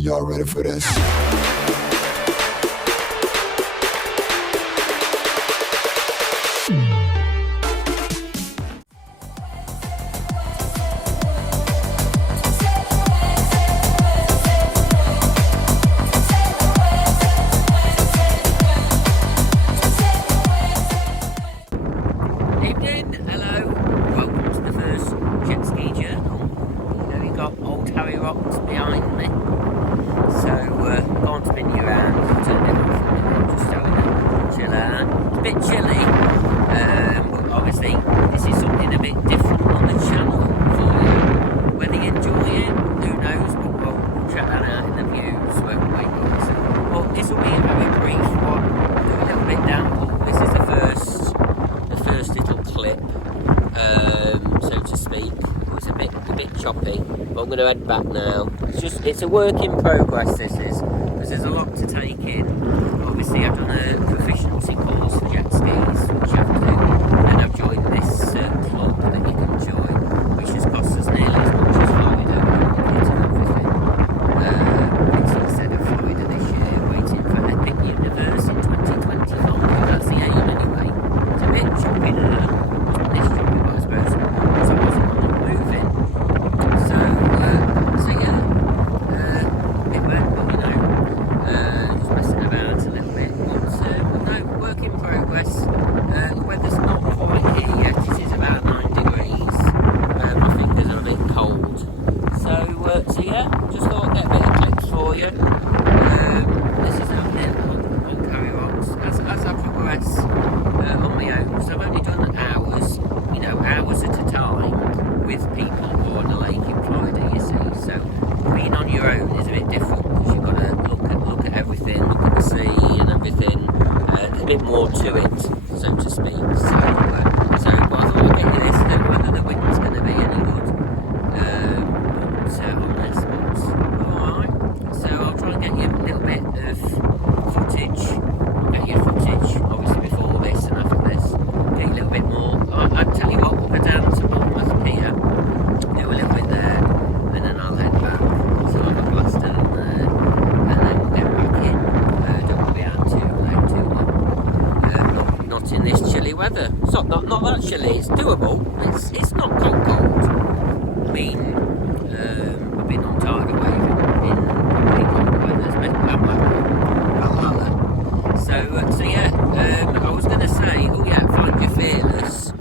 Are y'all ready for this? JetSki Journal. You know, you've got old Harry Rocks behind me. So, gone to spin you around, turned it off for a minute, just having a chill out. It's a bit chilly, but obviously this is something a bit different on the channel for you. Whether you enjoy it, who knows, but we'll check that out in the views, won't we? But this will be a very brief one, do a little bit down. This is the first little clip. So to speak. It was a bit choppy, but I'm going to head back now. It's a work in progress, this is, because there's a lot to take in. Obviously I've done a proficiency course for jet skis, which I've done, and I've joined this club that you can join, which has cost us nearly as much as Florida and everything. It's instead of Florida this year, waiting for Epic Universe in 2025. That's the aim anyway. It's a bit choppy now. This choppy, but I suppose, because I wasn't moving. So yeah, it went, but you know, just messing about a little bit. But no, work in progress. The weather's not quite here yet. It is about 9 degrees. My fingers are a bit cold. So yeah, just thought I'd get a bit of clips for you. This is happening on Carry Rocks as I progress on my own. So I've only done hours, you know, hours at a time with people who are on the lake in Florida, you see. So being on your own is a bit different because you've got to look at everything, look at the sea and everything. There's a bit more to it, so to speak. So but I thought I'd get you this, whether the wind's going to be any good on this. Alright, so I'll try and get you a little bit of footage. I'll get you footage, obviously, before this and after this. Get you a little bit more. I'll tell you what, we'll go down to Bournemouth Pier, do a little bit there, and then I'll head back. So I'll have a blast down there, and then we'll get back in. Don't want to be out too long. Not in this chilly weather. It's not that chilly, it's doable. It's not cold. I mean, I've been on Target Wave in pretty cold weather, especially at Valhalla. So yeah, I was going to say, oh yeah, Find Your Fearless.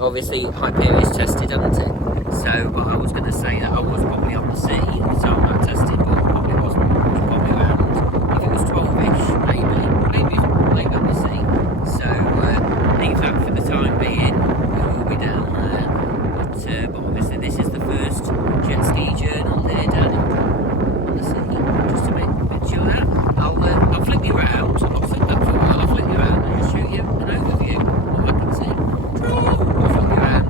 Obviously Hyperia's tested, hasn't it? So, but I was going to say that I was probably on the sea, so I'm not tested, but probably wasn't. It was probably around, if it was 12ish, maybe on the sea. So, leave that for the time being. We'll be down there. But obviously this is the first JetSki Journal here down on the sea. Just a bit chilled out. I'll flip you around. I'll flip that for a while. I'll flip you around and just show you an overview of what I can see. I'll flip you around.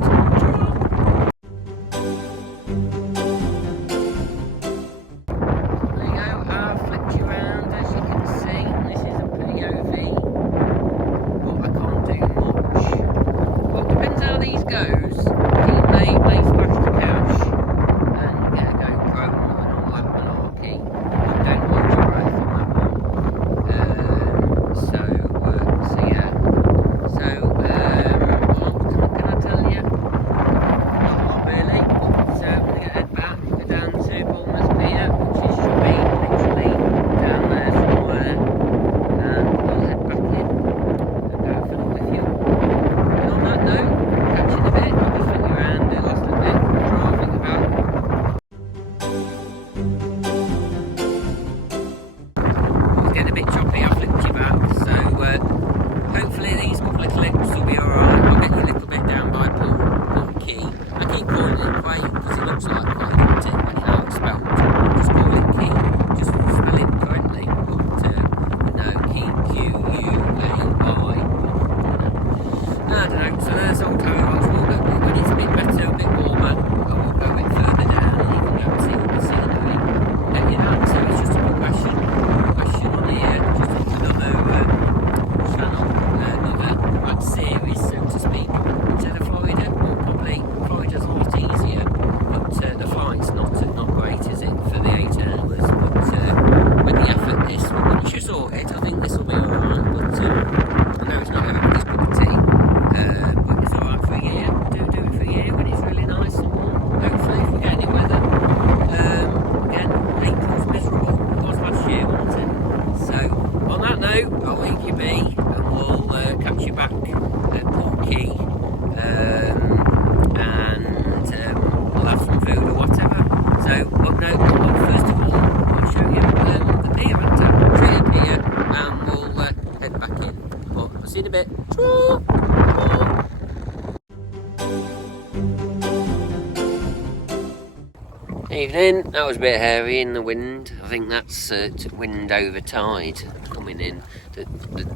Evening. That was a bit hairy in the wind. I think that's wind over tide coming in. The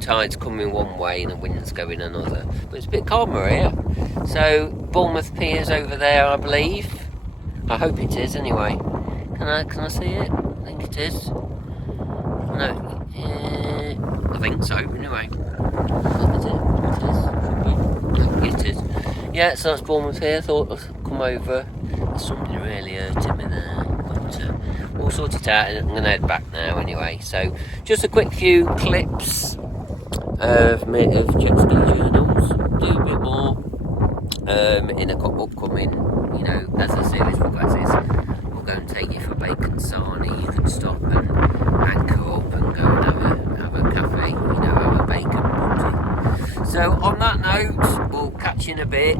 tide's coming one way and the wind's going another. But it's a bit calmer here. So Bournemouth Pier's over there, I believe. I hope it is anyway. Can I see it? I think it is. No, I think so. Anyway, it is. Yeah, so that's Bournemouth here. Thought I'd come over. There's something really hurting me there, but we'll sort it out. I'm going to head back now anyway. So just a quick few clips of JetSki Journals. Do a bit more in a upcoming, as the series progresses. We'll go and take you for bacon sarnie. You can stop and anchor up and go and have a cafe, have a bacon butty. So on that note, we'll catch you in a bit.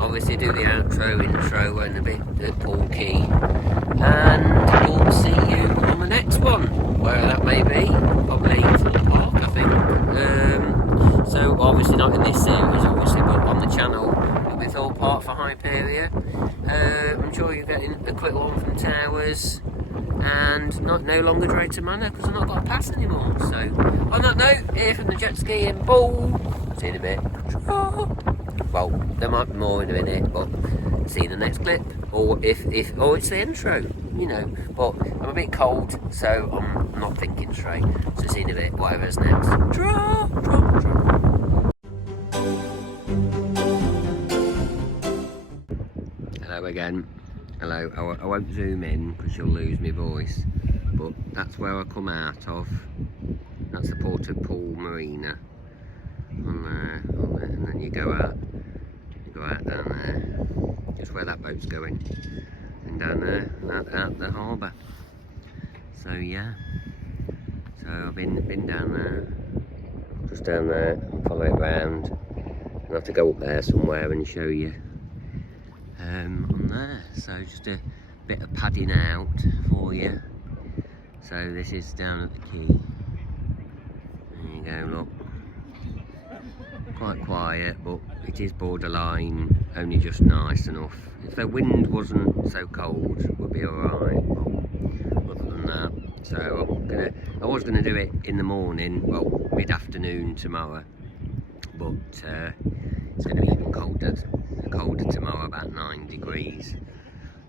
Obviously do the outro, intro and a bit of Porky. And we'll see you on the next one, where that may be. Probably Thorpe Park, I think. So obviously not in this series, obviously, but on the channel it'll be Thorpe Park for Hyperia. I'm sure you're getting a quick one from Towers. And no longer Drayton Manor because I've not got a pass anymore. So on that note, here from the jet ski in Bull. See you in a bit. Well, there might be more in a minute, but see you in the next clip. Or if it's the intro, But I'm a bit cold, so I'm not thinking straight. So see you in a bit, whatever's next. Drop. Hello again. Hello, I won't zoom in because you'll lose my voice, but that's where I come out of. That's the Port of Poole Marina. On there, and then you go out down there, just where that boat's going, and down there, and out the harbour. So yeah, so I've been down there, just down there, and follow it round, and I have to go up there somewhere and show you. On there, so just a bit of padding out for you. So this is down at the quay. There you go, look. Quite quiet, but it is borderline, only just nice enough. If the wind wasn't so cold, it would be alright, but other than that. So I was gonna do it in the morning, well, mid-afternoon tomorrow, but it's gonna be even colder tomorrow, about 9 degrees.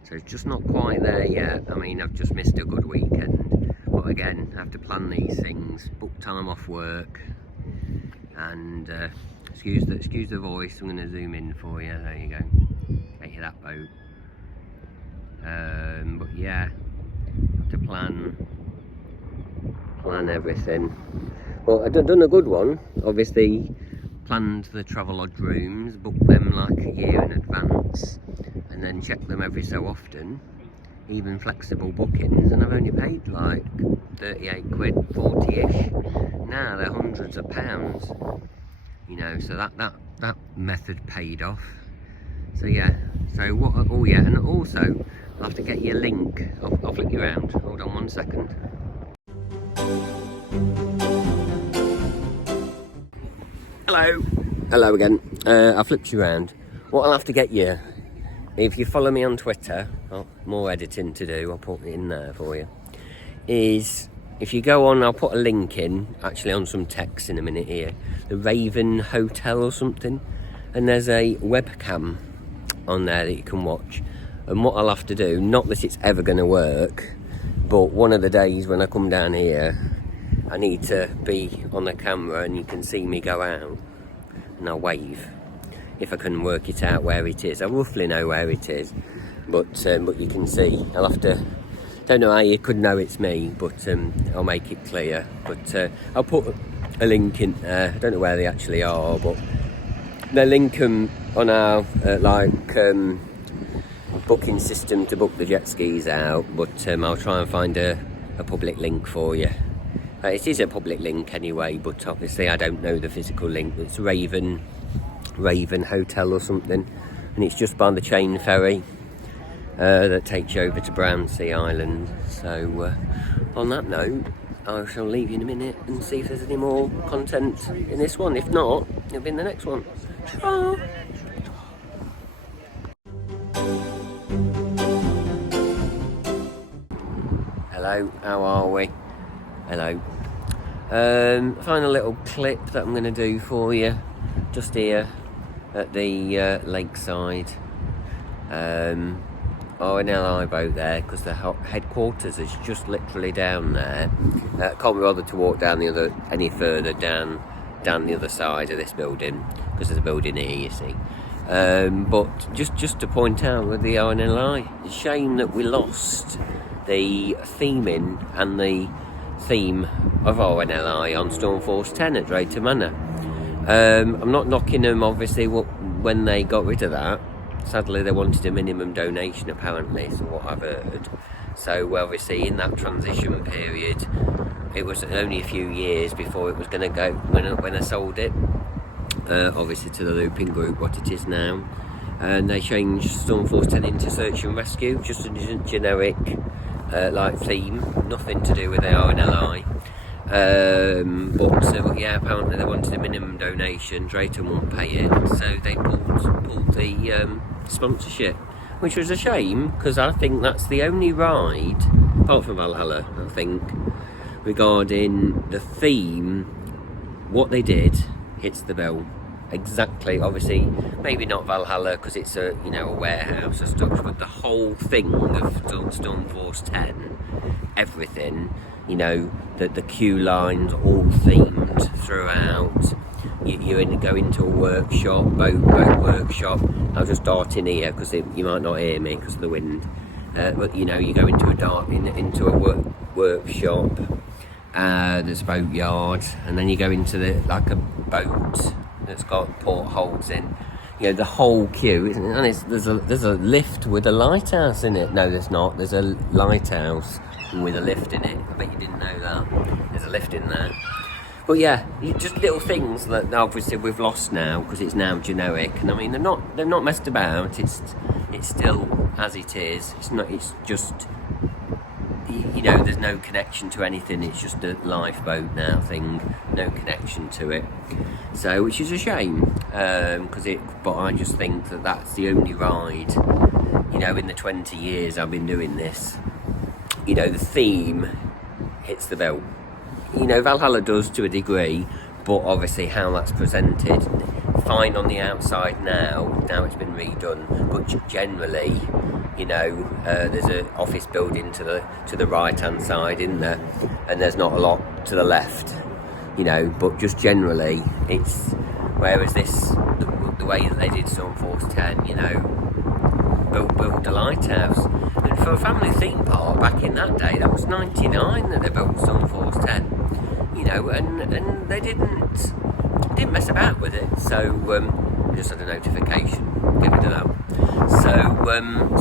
So it's just not quite there yet. I mean, I've just missed a good weekend, but again, I have to plan these things, book time off work, and excuse the voice. I'm going to zoom in for you. There you go. Get you that boat. But yeah, have to plan everything. Well, I've done a good one. Obviously, planned the Travelodge rooms, booked them like a year in advance, and then checked them every so often, even flexible bookings, and I've only paid like 38 quid, 40-ish. Now they're hundreds of pounds, so that method paid off. So yeah, so what, oh yeah, and also I'll have to get you a link. I'll flick you around, hold on 1 second. Hello again. I flipped you around. What I'll have to get you, if you follow me on Twitter, more editing to do, I'll put it in there for you, is if you go on, I'll put a link in, actually on some text in a minute here, the Raven Hotel or something, and there's a webcam on there that you can watch. And what I'll have to do, not that it's ever going to work, but one of the days when I come down here, I need to be on the camera and you can see me go out, and I'll wave if I can work it out where it is. I roughly know where it is, but you can see. I'll have to, don't know how you could know it's me, but I'll make it clear. But I'll put a link in there. I don't know where they actually are, but they'll link them on our booking system to book the jet skis out. But I'll try and find a public link for you. It is a public link anyway, but obviously I don't know the physical link. It's Raven Hotel or something, and it's just by the chain ferry that takes you over to Brownsea Island. So on that note, I shall leave you in a minute and see if there's any more content in this one. If not, it'll be in the next one. Hello, how are we? Hello. Find a little clip that I'm going to do for you, just here at the lakeside. RNLI boat there, because the headquarters is just literally down there. Can't be bothered to walk down any further down the other side of this building, because there's a building here, you see. But just to point out with the RNLI, it's a shame that we lost the theming and the theme of RNLI on Stormforce 10 at Drayton Manor. I'm not knocking them, obviously, when they got rid of that. Sadly, they wanted a minimum donation, apparently, so what I've heard. So, obviously, in that transition period, it was only a few years before it was going to go, when I sold it, obviously to the Looping Group, what it is now. And they changed Stormforce 10 into Search and Rescue, just a generic like theme, nothing to do with the RNLI. But yeah, apparently they wanted a minimum donation. Drayton won't pay it, so they pulled the sponsorship, which was a shame, because I think that's the only ride, apart from Valhalla, I think, regarding the theme. What they did hits the bill exactly. Obviously, maybe not Valhalla because it's a warehouse or stuff, but the whole thing of Stormforce 10, everything, the queue lines all themed throughout. You go into a workshop, boat workshop. I'll just dart in here because you might not hear me because of the wind. But you go into a workshop. There's a boat yard, and then you go into a boat that's got portholes in. The whole queue, isn't it? And there's a lift with a lighthouse in it. No, there's not. There's a lighthouse with a lift in it. I bet you didn't know that. There's a lift in there. But yeah, just little things that obviously we've lost now because it's now generic. And I mean, they're not messed about. It's still as it is. It's just. There's no connection to anything. It's just a lifeboat now thing, no connection to it. So, which is a shame, but I just think that that's the only ride, in the 20 years I've been doing this, the theme hits the bill. Valhalla does to a degree, but obviously how that's presented, fine on the outside now it's been redone, but generally, there's an office building to the right hand side, isn't there? And there's not a lot to the left, but just generally it's, whereas the way that they did Stormforce 10, built the lighthouse. And for a family theme park back in that day, that was 99 that they built Stormforce 10, and they didn't mess about with it. So just had a notification, get rid of that. So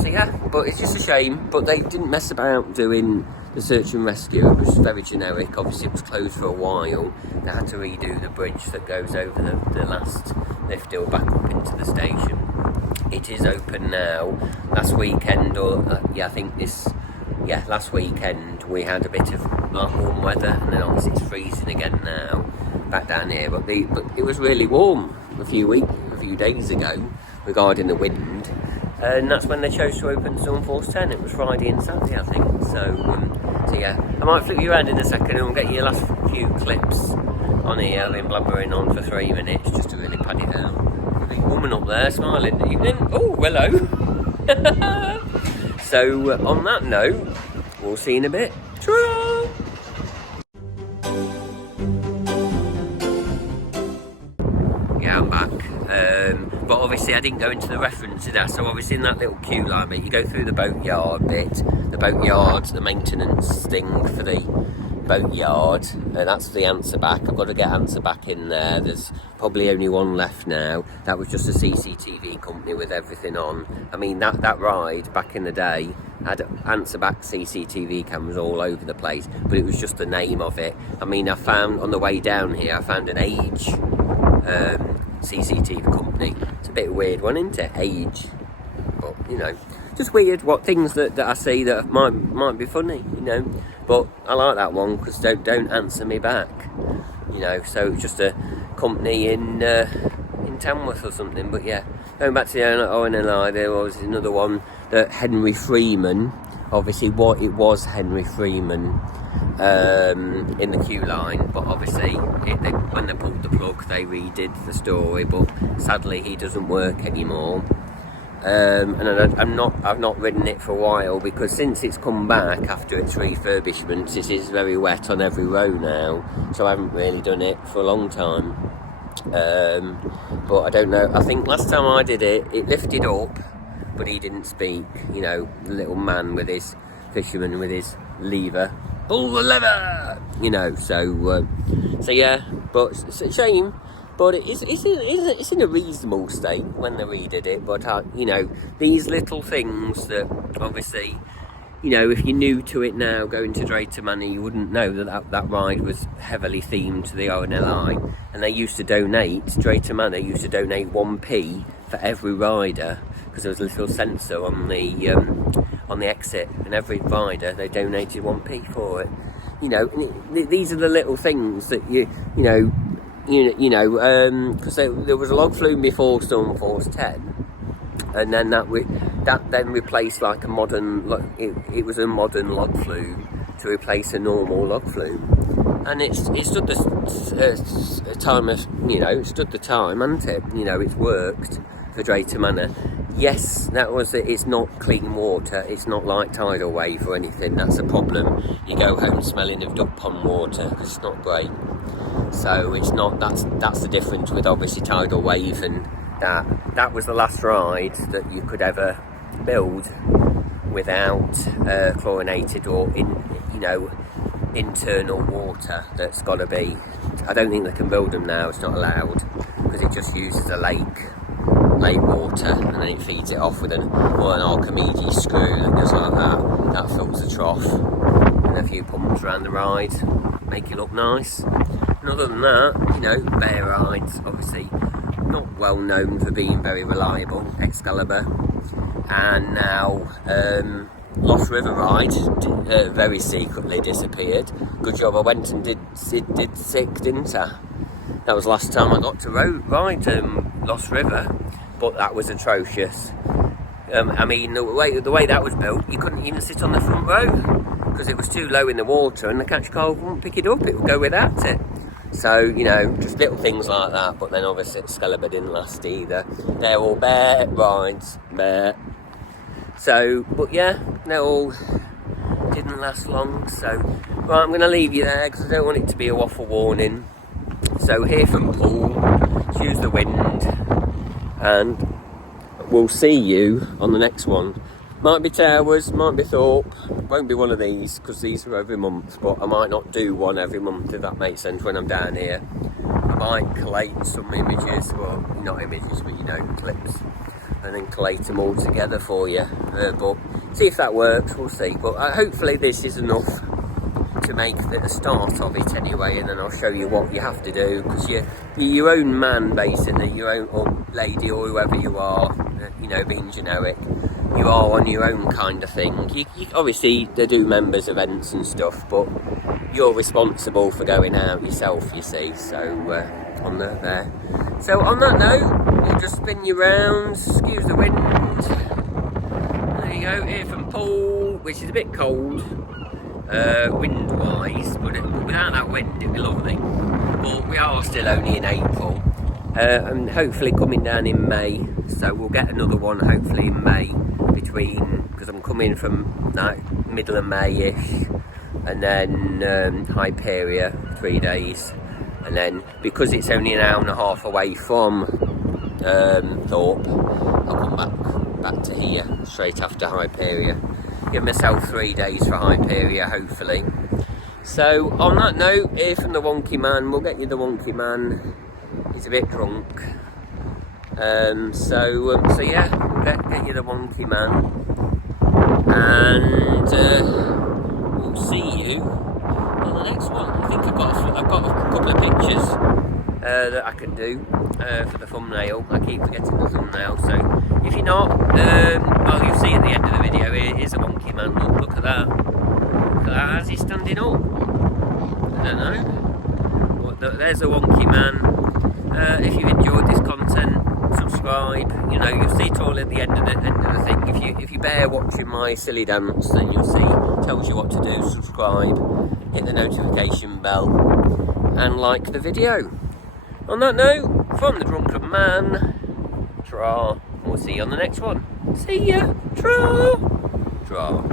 yeah, but it's just a shame. But they didn't mess about doing the search and rescue. It was very generic. Obviously, it was closed for a while. They had to redo the bridge that goes over the last lift hill back up into the station. It is open now. Last weekend, last weekend we had a bit of warm weather, and then obviously it's freezing again now back down here. But it was really warm a few days ago regarding the wind, and that's when they chose to open Stormforce 10. It was Friday and Saturday, I think. So yeah, I might flip you around in a second and we'll get your last few clips on here. I've been blabbering on for 3 minutes just to really pad it out. Big woman up there smiling. Evening. Oh, hello. So on that note, we'll see you in a bit. Ta-ra! Yeah, I'm back. But obviously I didn't go into the reference to that. So obviously in that little queue line bit, you go through the boatyard bit, the maintenance thing for the boatyard, and that's the answer back. I've got to get answer back in there. There's probably only one left now. That was just a CCTV company with everything on. I mean, that ride back in the day had answer back CCTV cameras all over the place, but it was just the name of it. I mean, I found on the way down here, I found an Age CCTV company. It's a bit of a weird one, isn't it? Age, but just weird what things that I see that might be funny, But I like that one because don't answer me back, So it's just a company in Tamworth or something. But yeah, going back to the ONLI, there was another one that Henry Freeman obviously what it was Henry Freeman in the queue line, but obviously when they pulled the plug they redid the story, but sadly he doesn't work anymore. And I've not ridden it for a while, because since it's come back after its refurbishments, it is very wet on every row now, so I haven't really done it for a long time. But I don't know, I think last time I did it, it lifted up, but he didn't speak, you know, the little man with his fisherman with his lever, pull the lever, you know, so yeah, but it's a shame. But it's in a reasonable state when they redid it. But, you know, these little things that obviously, you know, if you're new to it now, going to Drayton Manor, you wouldn't know that ride was heavily themed to the ONLI. And they used to donate, Drayton Manor used to donate 1p for every rider, because there was a little sensor on the exit, and every rider, they donated 1p for it. You know, these are the little things that you know, because there was a log flume before Stormforce 10, and then that then replaced like a modern, it was a modern log flume to replace a normal log flume, and it stood the time, you know, it stood the time, hasn't it? You know, it's worked for Drayton Manor. Yes, that was it. It's not clean water. It's not like tidal wave or anything. That's a problem. You go home smelling of duck pond water because it's not great. So it's not. That's the difference with obviously tidal wave, and that was the last ride that you could ever build without chlorinated or internal water. That's got to be. I don't think they can build them now. It's not allowed, because it just uses a lake water, and then it feeds it off with an Archimedes screw that goes like that. That fills the trough, and a few pumps around the ride, make it look nice. And other than that, you know, bear rides, obviously not well known for being very reliable. Excalibur, and now Lost River ride very secretly disappeared. Good job I went and did 6, didn't I? That was last time I got to ride Lost River, but that was atrocious. I mean, the way that was built, you couldn't even sit on the front row because it was too low in the water, and the catch car wouldn't pick it up. It would go without it. So, you know, just little things like that. But then obviously Excalibur didn't last either. They're all bear rides, bear. So, but yeah, they all didn't last long. So, right, I'm going to leave you there because I don't want it to be a waffle warning. So here from Paul, excuse the wind, and we'll see you on the next one. Might be Towers, might be Thorpe, won't be one of these because these are every month, but I might not do one every month, if that makes sense, when I'm down here. I might collate some images, well, not images, but you know, clips, and then collate them all together for you. But see if that works, we'll see. But hopefully this is enough to make the start of it anyway, and then I'll show you what you have to do, because you're your own man basically, your own, or lady, or whoever you are, you know, being generic, you are on your own kind of thing. You obviously they do members events and stuff, but you're responsible for going out yourself, you see. So on there. So on that note, you just spin you round, excuse the wind. There you go, here from Paul, which is a bit cold. Wind-wise, but without that wind it'd be lovely. But we are still only in April, and hopefully coming down in May, so we'll get another one hopefully in May, because I'm coming from like middle of May-ish, and then Hyperia 3 days, and then because it's only an hour and a half away from Thorpe, I'll come back to here straight after Hyperia. Give myself 3 days for Hyperia, hopefully. So on that note, here from the Wonky Man, we'll get you the Wonky Man. He's a bit drunk. So yeah, we'll get you the Wonky Man, and we'll see you on the next one. I think I've got a couple of pictures that I can do for the thumbnail. I keep forgetting the thumbnail, so if you're not, well, you'll see at the end of the video, here's a Wonky Man. Look at that. Look at that as he's standing up. I don't know. There's a Wonky Man. If you've enjoyed this content, subscribe. You know, you'll see it all at the end of the thing. If you bear watching my silly dance, then you'll see. It tells you what to do. Subscribe, hit the notification bell, and like the video. On that note, from the Drunken Man, Tra. We'll see you on the next one. See ya. Tra. Tra.